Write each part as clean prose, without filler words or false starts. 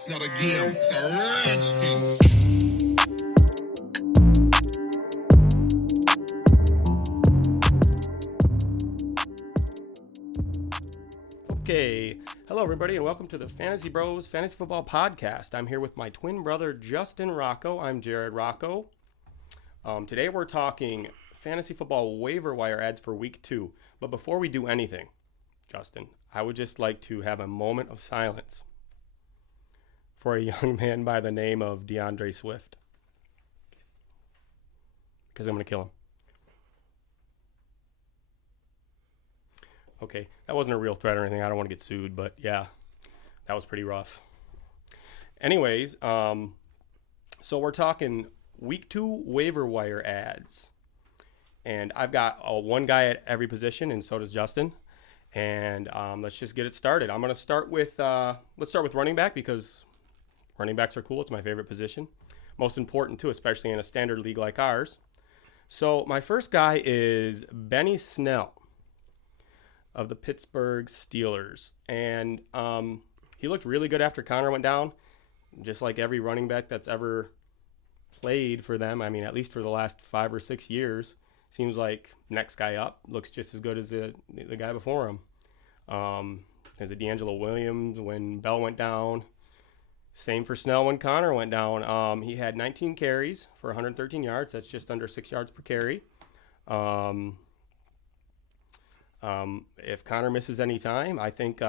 It's not a game, it's a rich thing. Okay, hello everybody and welcome to the Fantasy Bros Fantasy Football Podcast. I'm here with my twin brother Justin Rocco. I'm Jared Rocco. Today we're talking fantasy football waiver wire ads for week 2. But before we do anything, Justin, I would just like to have a moment of silence for a young man by the name of DeAndre Swift. Because I'm going to kill him. Okay, that wasn't a real threat or anything. I don't want to get sued, but yeah, that was pretty rough. Anyways, so we're talking week 2 waiver wire ads. And I've got one guy at every position, and so does Justin. And let's just get it started. I'm going to start with, let's start with running back because running backs are cool. It's my favorite position. Most important too, especially in a standard league like ours. So my first guy is Benny Snell of the Pittsburgh Steelers. And he looked really good after Connor went down, just like every running back that's ever played for them. I mean, at least for the last 5 or 6 years. Seems like next guy up looks just as good as the guy before him. There's a D'Angelo Williams when Bell went down. Same for Snell when Connor went down. He had 19 carries for 113 yards. That's just under 6 yards per carry. If Connor misses any time, I think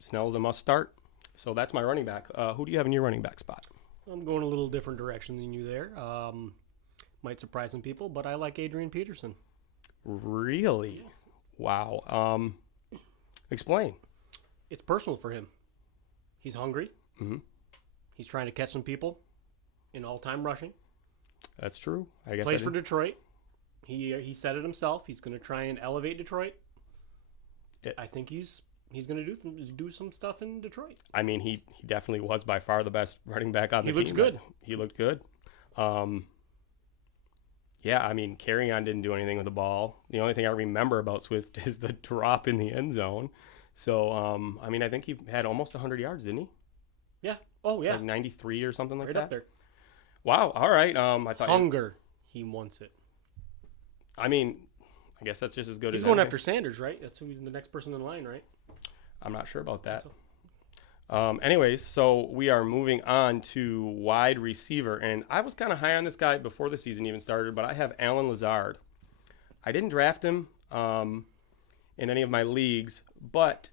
Snell's a must start. So that's my running back. Who do you have in your running back spot? I'm going a little different direction than you there. Might surprise some people, but I like Adrian Peterson. Really? Yes. Wow. Explain. It's personal for him. He's hungry. Mm-hmm. He's trying to catch some people in all-time rushing. That's true. I guess Plays for Detroit. He said it himself. He's going to try and elevate Detroit. I think he's going to do some stuff in Detroit. I mean, he definitely was by far the best running back on the team. He looks good. He looked good. Yeah, I mean, Carry-On didn't do anything with the ball. The only thing I remember about Swift is the drop in the end zone. So, I mean, I think he had almost 100 yards, didn't he? Yeah. Oh, yeah. Like 93 or something like right that. Up there. Wow. All right. I thought Hunger. He wants it. I mean, I guess that's just as good as he's going anything. after Sanders, right? That's who he's the next person in line, right? I'm not sure about that. Anyways, so we are moving on to wide receiver. And I was kind of high on this guy before the season even started, but I have Allen Lazard. I didn't draft him in any of my leagues, but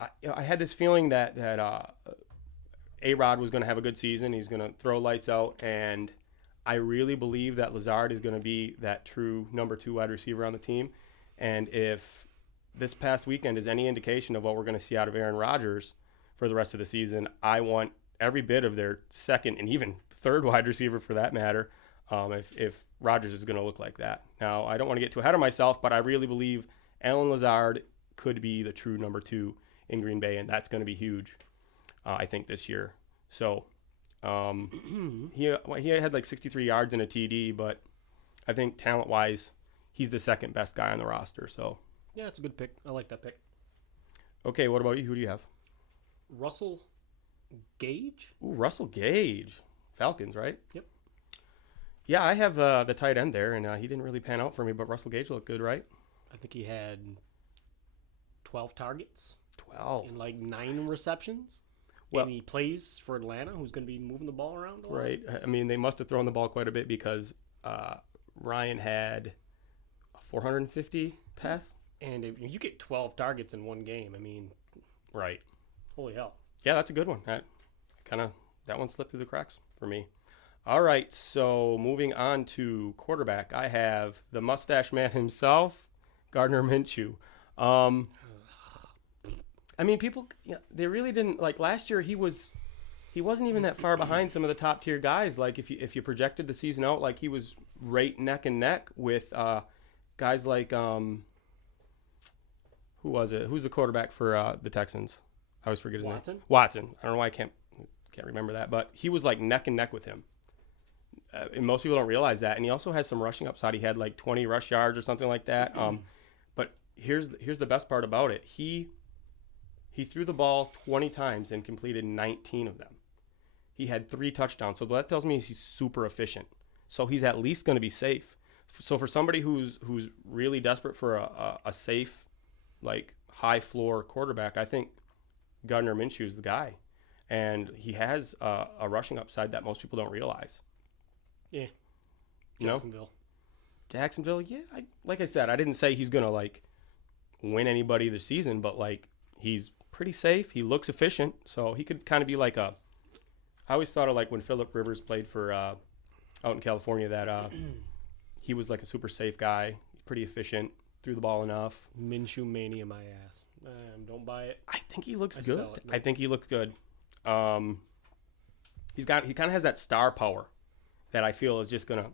I had this feeling that A-Rod was going to have a good season. He's going to throw lights out, and I really believe that Lazard is going to be that true number 2 wide receiver on the team. And if this past weekend is any indication of what we're going to see out of Aaron Rodgers for the rest of the season, I want every bit of their second and even third wide receiver for that matter, if Rodgers is going to look like that. Now, I don't want to get too ahead of myself, but I really believe Allen Lazard could be the true number 2 in Green Bay, and that's going to be huge, I think, this year. So he had like 63 yards and a TD, but I think talent-wise, he's the second best guy on the roster. So yeah, it's a good pick. I like that pick. Okay, what about you? Who do you have? Russell Gage? Ooh, Russell Gage. Falcons, right? Yep. Yeah, I have the tight end there, and he didn't really pan out for me, but Russell Gage looked good, right? I think he had 12 targets. 12. And like 9 receptions. Well, and he plays for Atlanta, who's going to be moving the ball around a lot. Right. I mean, they must have thrown the ball quite a bit because Ryan had a 450 pass. And if you get 12 targets in one game, I mean, right. Holy hell. Yeah, that's a good one. That one slipped through the cracks for me. All right, so moving on to quarterback, I have the mustache man himself, Gardner Minshew. I mean, people, they really didn't, like last year he wasn't even that far behind some of the top tier guys. Like if you projected the season out, like he was right neck and neck with guys like, who was it? Who's the quarterback for the Texans? I always forget his name. Watson. I don't know why I can't remember that, but he was like neck and neck with him. And most people don't realize that. And he also has some rushing upside. He had like 20 rush yards or something like that. But here's the best part about it. He threw the ball 20 times and completed 19 of them. He had 3 touchdowns. So that tells me he's super efficient. So he's at least going to be safe. So for somebody who's really desperate for a safe, like high floor quarterback, I think Gardner Minshew is the guy. And he has a rushing upside that most people don't realize. Yeah. You know? Jacksonville, yeah. Like I said, I didn't say he's going to, like, win anybody this season, but, like, he's pretty safe. He looks efficient, so he could kind of be like I always thought of, like, when Phillip Rivers played for out in California, that he was, like, a super safe guy, pretty efficient, threw the ball enough. Minshew mania, my ass. Don't buy it. I think he looks good. Sell it, no. I think he looks good. He kind of has that star power that I feel is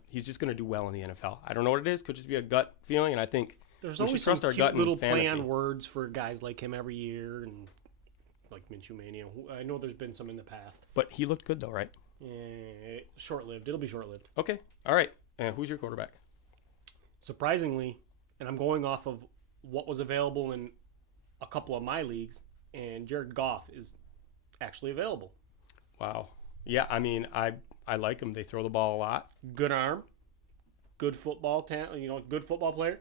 he's just gonna do well in the NFL. I don't know what it is. Could just be a gut feeling, and I think There's we always should some trust our cute gut in little fantasy. play on words for guys like him every year, and like Minshew mania. I know there's been some in the past. But he looked good though, right? Short-lived. It'll be short-lived. Okay. All right. Who's your quarterback? Surprisingly, and I'm going off of what was available in a couple of my leagues, and Jared Goff is actually available. Wow. Yeah, I mean, I like him. They throw the ball a lot. Good arm, good football talent. Good football player.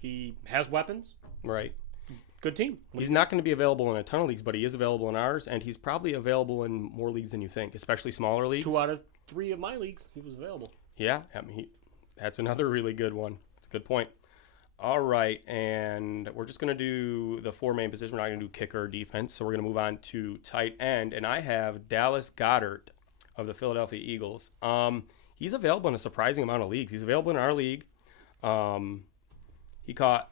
He has weapons. Right. Good team. He's not going to be available in a ton of leagues, but he is available in ours, and he's probably available in more leagues than you think, especially smaller leagues. 2 out of 3 of my leagues, he was available. Yeah, I mean, that's another really good one. It's a good point. All right, and we're just going to do the 4 main positions. We're not going to do kicker or defense, so we're going to move on to tight end, and I have Dallas Goedert of the Philadelphia Eagles. He's available in a surprising amount of leagues. He's available in our league. He caught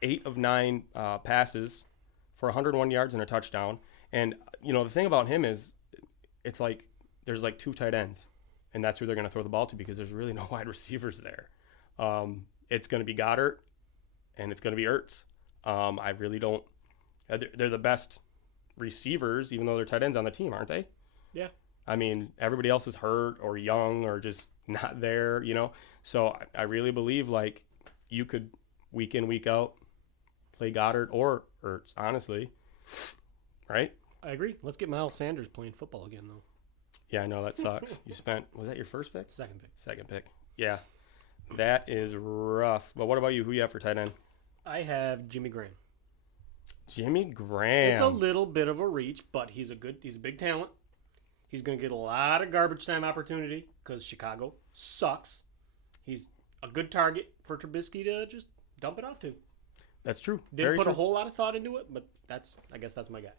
8 of 9 passes for 101 yards and a touchdown. And, the thing about him is it's like there's like 2 tight ends, and that's who they're going to throw the ball to because there's really no wide receivers there. It's going to be Goddard, and it's going to be Ertz. I really don't – they're the best receivers, even though they're tight ends on the team, aren't they? Yeah. I mean, everybody else is hurt or young or just not there, So I really believe, like, you could week in, week out play Goddard or Ertz, honestly. Right? I agree. Let's get Miles Sanders playing football again, though. Yeah, I know that sucks. You spent – was that your first pick? Second pick. Second pick. Yeah. That is rough. But what about you? Who you have for tight end? I have Jimmy Graham. Jimmy Graham. It's a little bit of a reach, but he's a big talent. He's going to get a lot of garbage time opportunity because Chicago sucks. He's a good target for Trubisky to just dump it off to. That's true. Didn't put a whole lot of thought into it, but I guess that's my guy.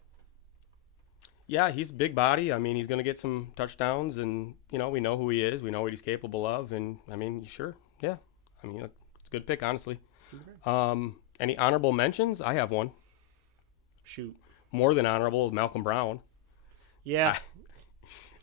Yeah, he's big body. I mean, he's going to get some touchdowns, and, we know who he is. We know what he's capable of, and, I mean, sure, yeah. I mean, it's a good pick, honestly. Any honorable mentions? I have one. Shoot. More than honorable, Malcolm Brown. Yeah.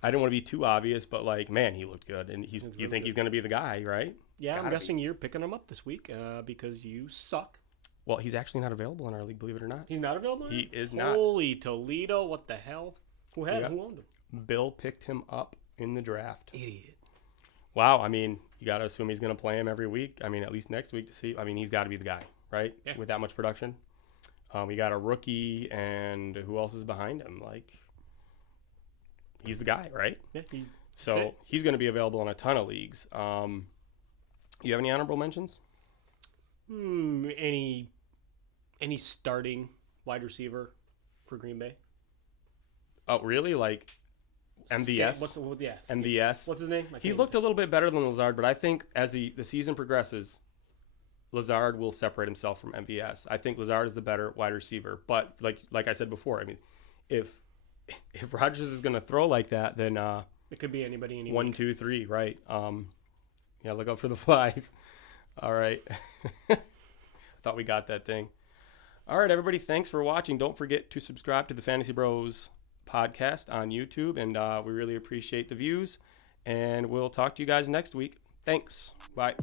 I didn't want to be too obvious, but, like, man, he looked good, and you think he's going to be the guy, right? Yeah, I'm guessing you're picking him up this week because you suck. Well, he's actually not available in our league, believe it or not. He's not available? He is not. Holy Toledo, what the hell? Who owned him? Bill picked him up in the draft. Idiot. Wow, I mean, you got to assume he's going to play him every week. I mean, at least next week to see. I mean, he's got to be the guy, right? Yeah. With that much production. We got a rookie, and who else is behind him? Like, he's the guy, right? Yeah. So he's going to be available in a ton of leagues. You have any honorable mentions? Any starting wide receiver for Green Bay? Oh, really? Like MVS? MVS. What's his name? He looked a little bit better than Lazard, but I think as the season progresses, Lazard will separate himself from MVS. I think Lazard is the better wide receiver. But like I said before, I mean, if Rodgers is going to throw like that, then it could be anybody. 1, 2, 3, right? Yeah, look out for the flies. All right. I thought we got that thing. All right, everybody, thanks for watching. Don't forget to subscribe to the Fantasy Bros podcast on YouTube, and we really appreciate the views, and we'll talk to you guys next week. Thanks. Bye.